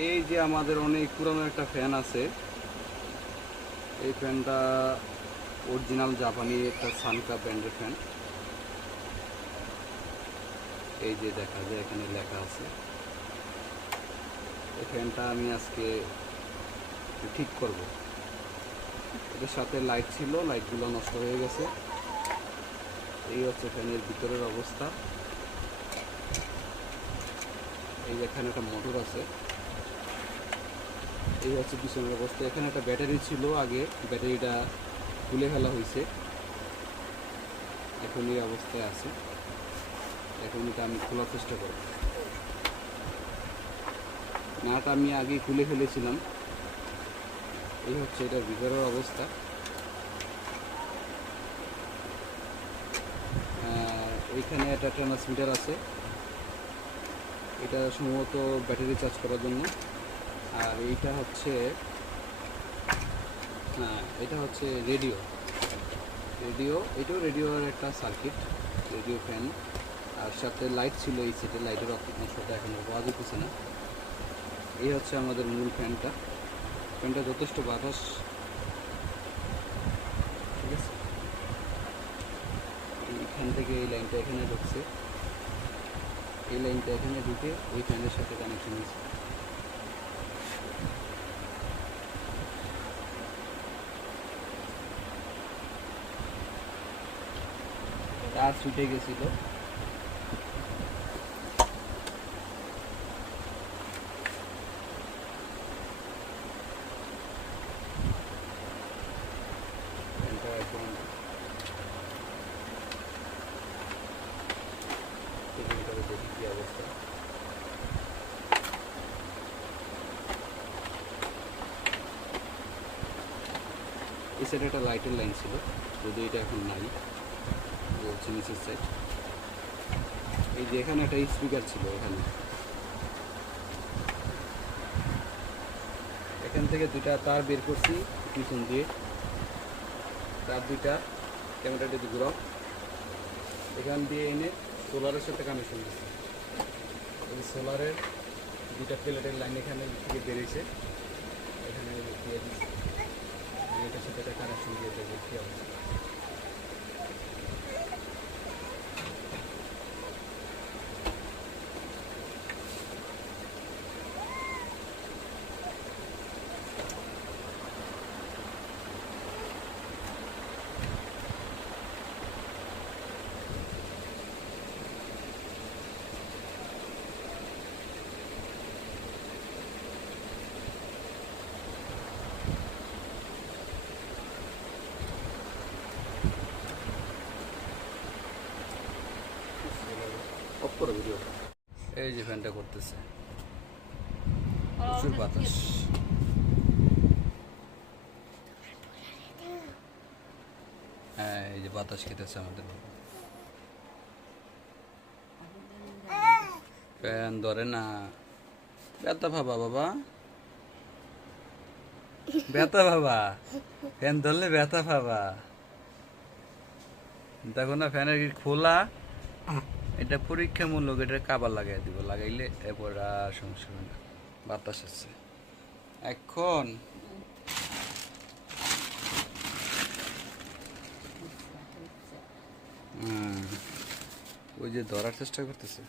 এই যে আমাদের অনেক পুরানো একটা ফ্যান আছে। এই ফ্যানটা অরিজিনাল জাপানি একটা সানকা ব্র্যান্ডের ফ্যান এই যে দেখা যায় এখানে লেখা আছে। এই ফ্যানটা আমি আজকে ঠিক করব। এটার সাথে লাইট ছিল লাইটগুলো নষ্ট হয়ে গেছে। এই হচ্ছে ফ্যানের ভিতরের অবস্থা। এই এখানে একটা মোটর আছে। এই হচ্ছে পিছনের অবস্থা। এখানে একটা ব্যাটারি ছিল আগে ব্যাটারিটা খুলে ফেলা হয়েছে। এখন এই অবস্থায় আছে। এখন এটা আমি খোলার চেষ্টা করব। নাট আমি আগে খুলে ফেলেছিলাম। এই হচ্ছে এটার ভিতরের অবস্থা। আহ, এইখানে একটা ট্রান্সমিটার আছে। এটা সম্ভবত ব্যাটারি চার্জ করার জন্য। আর এইটা হচ্ছে এটা হচ্ছে রেডিও। রেডিও, এটাও রেডিওর একটা সার্কিট রেডিও ফ্যান আর সাথে লাইট ছিল এই সেটে লাইটের অংশটা এখন পাওয়া যেতেছে না। এই হচ্ছে আমাদের মূল ফ্যানটা ফ্যানটা যথেষ্ট বাতাস। ঠিক আছে? এইখান থেকে এই লাইনটা এখানে ঢুকছে। এই লাইনটা এখানে ঢুকে ওই ফ্যানের সাথে কানেকশন হয়েছে তার ছুটে গেছিল। এই সাইডে একটা লাইটের লাইন ছিল যদি এটা এখন নাই। এই হচ্ছে নিচের সাইড এই যে এখানে একটা স্পিকার ছিল এখানে। এখান থেকে দুইটা তার বের করছি পিছন দিয়ে। তার দুইটা ক্যামেরাটা দিয়ে এখান দিয়ে এনে সোলারের সাথে কানেকশন দিচ্ছি। সোলারের দুইটা প্লেটের লাইন এখানে থেকে বেরিয়েছে এখানে দিয়ে দিচ্ছি দিয়ে এটার সাথে একটা কানেকশন দিয়ে দেবো কী অবস্থা অফ করো ভিডিও এই যে ফ্যানটা করতেছে। প্রচুর বাতাস। হ্যাঁ এই যে বাতাস খেতেছে আমাদের। ফ্যান ধরে না। ব্যথা ভাবা বাবা। ব্যথা ভাবা ফ্যান ধরলে ব্যথা ভাবা দেখো না ফ্যানের খোলা? এটা পরীক্ষামূলক এটা কাবার লাগাই দিব, লাগাইলে এরপর আর সমস্যা হবে না। বাতাস আছে। এখন ওই যে ধরার চেষ্টা করতেছে।